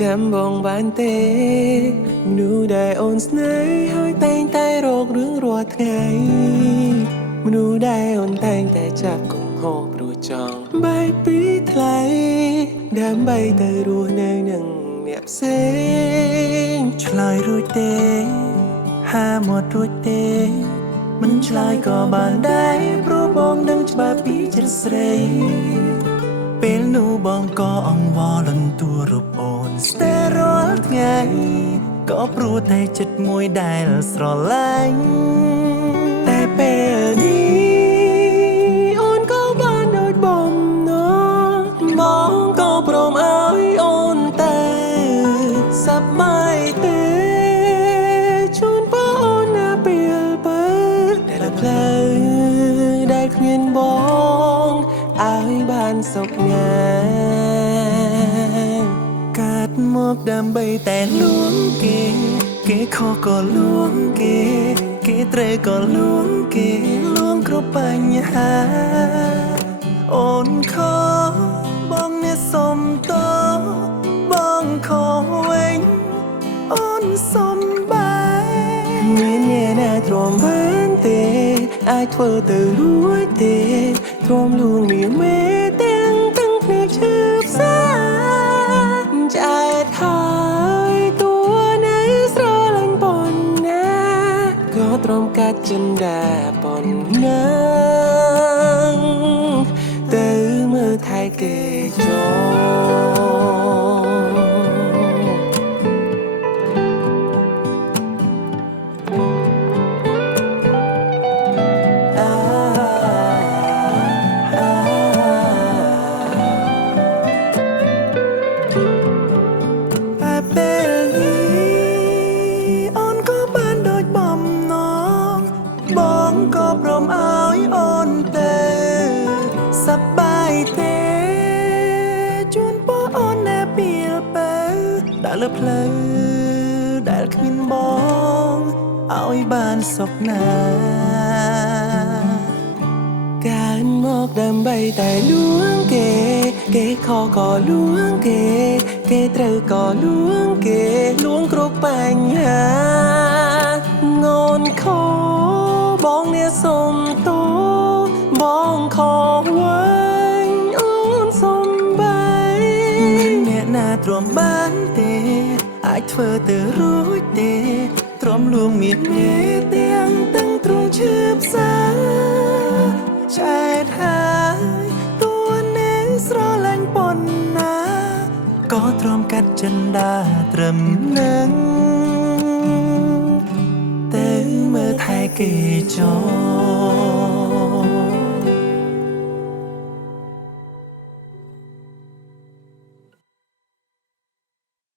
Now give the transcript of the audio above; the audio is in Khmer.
ចាំបងបានទេមនុស្សដែលអូនស្នេហ៍ហើយតែងតែរករឿងរាល់ថ្ងៃមនុស្សដែលអូនតែងតែចាប់កំហុសព្រោះចង់បែកពីថ្លៃដើម្បីទៅរស់នៅនឹងអ្នកផ្សេងឆ្លើយរួចទេហាមាត់រួចទេមិនឆ្លើយក៏បានដែរព្រោះបងដឹងច្បាស់ពីចិត្តស្រីពេលនោះបងក៏អង្វរលន់តួរូបអូនស្ទើររាល់ថ្ងៃក៏ព្រោះតែចិត្តមួយដែលស្រឡាញ់តែពេលនេះអូនក៏បានដូចបំណងបងក៏ព្រមឲ្យអូនទៅសប្បាយទេជូនបងអូនណាពេលបើតែផ្លូវដែលគ្មានបងឲ្យបានសុខងាយកើតមកដើម្បីតែលួងគេខុសក៏លួងគេត្រូវក៏លួងគេលួងគ្រប់បញ្ហាអូនខុសបងអ្នកសុំតបងខុសវិញអូនសុំបាយមានអ្នកណាទ្រាំបានទេអាចធ្វើទៅរួចទេទ្រាំលួងមានមេទាំងគ្នាឈឺផ្សាឆ្អែតហើយតួនៅស្រលាញ់ប៉ុណ្ណាក៏ទ្រាំកាត់ចិន្តាប៉ុណ្ណាទៅមើលថែគេចោព្រមឲ្យអូនទៅសប្បាយទេជូនបងអូននៅពេលបើដើរលើផ្លូវដែលគ្មានបងឲ្យបានសុខណាកើនមកដើម្បីតែលួងគេខុសក៏លួងគេត្រូវក៏លួងគេលួងគ្រប់បញ្ហាងន់ខុសបងអ្នកសុំតោបងខុសវិញអូនសុំបាយអ្នកណាទ្រាំបានទេអាចធ្វើទៅរួចទេទ្រាំលួងមានមេទាំងទ្រង់ឈឺផ្សាឆ្អែតហើយតួអ្នកស្រឡាញ់ប៉ុណ្ណាក៏ទ្រាំកាត់ចិន្តាត្រឹមនឹងទៅមើលថែគេចោ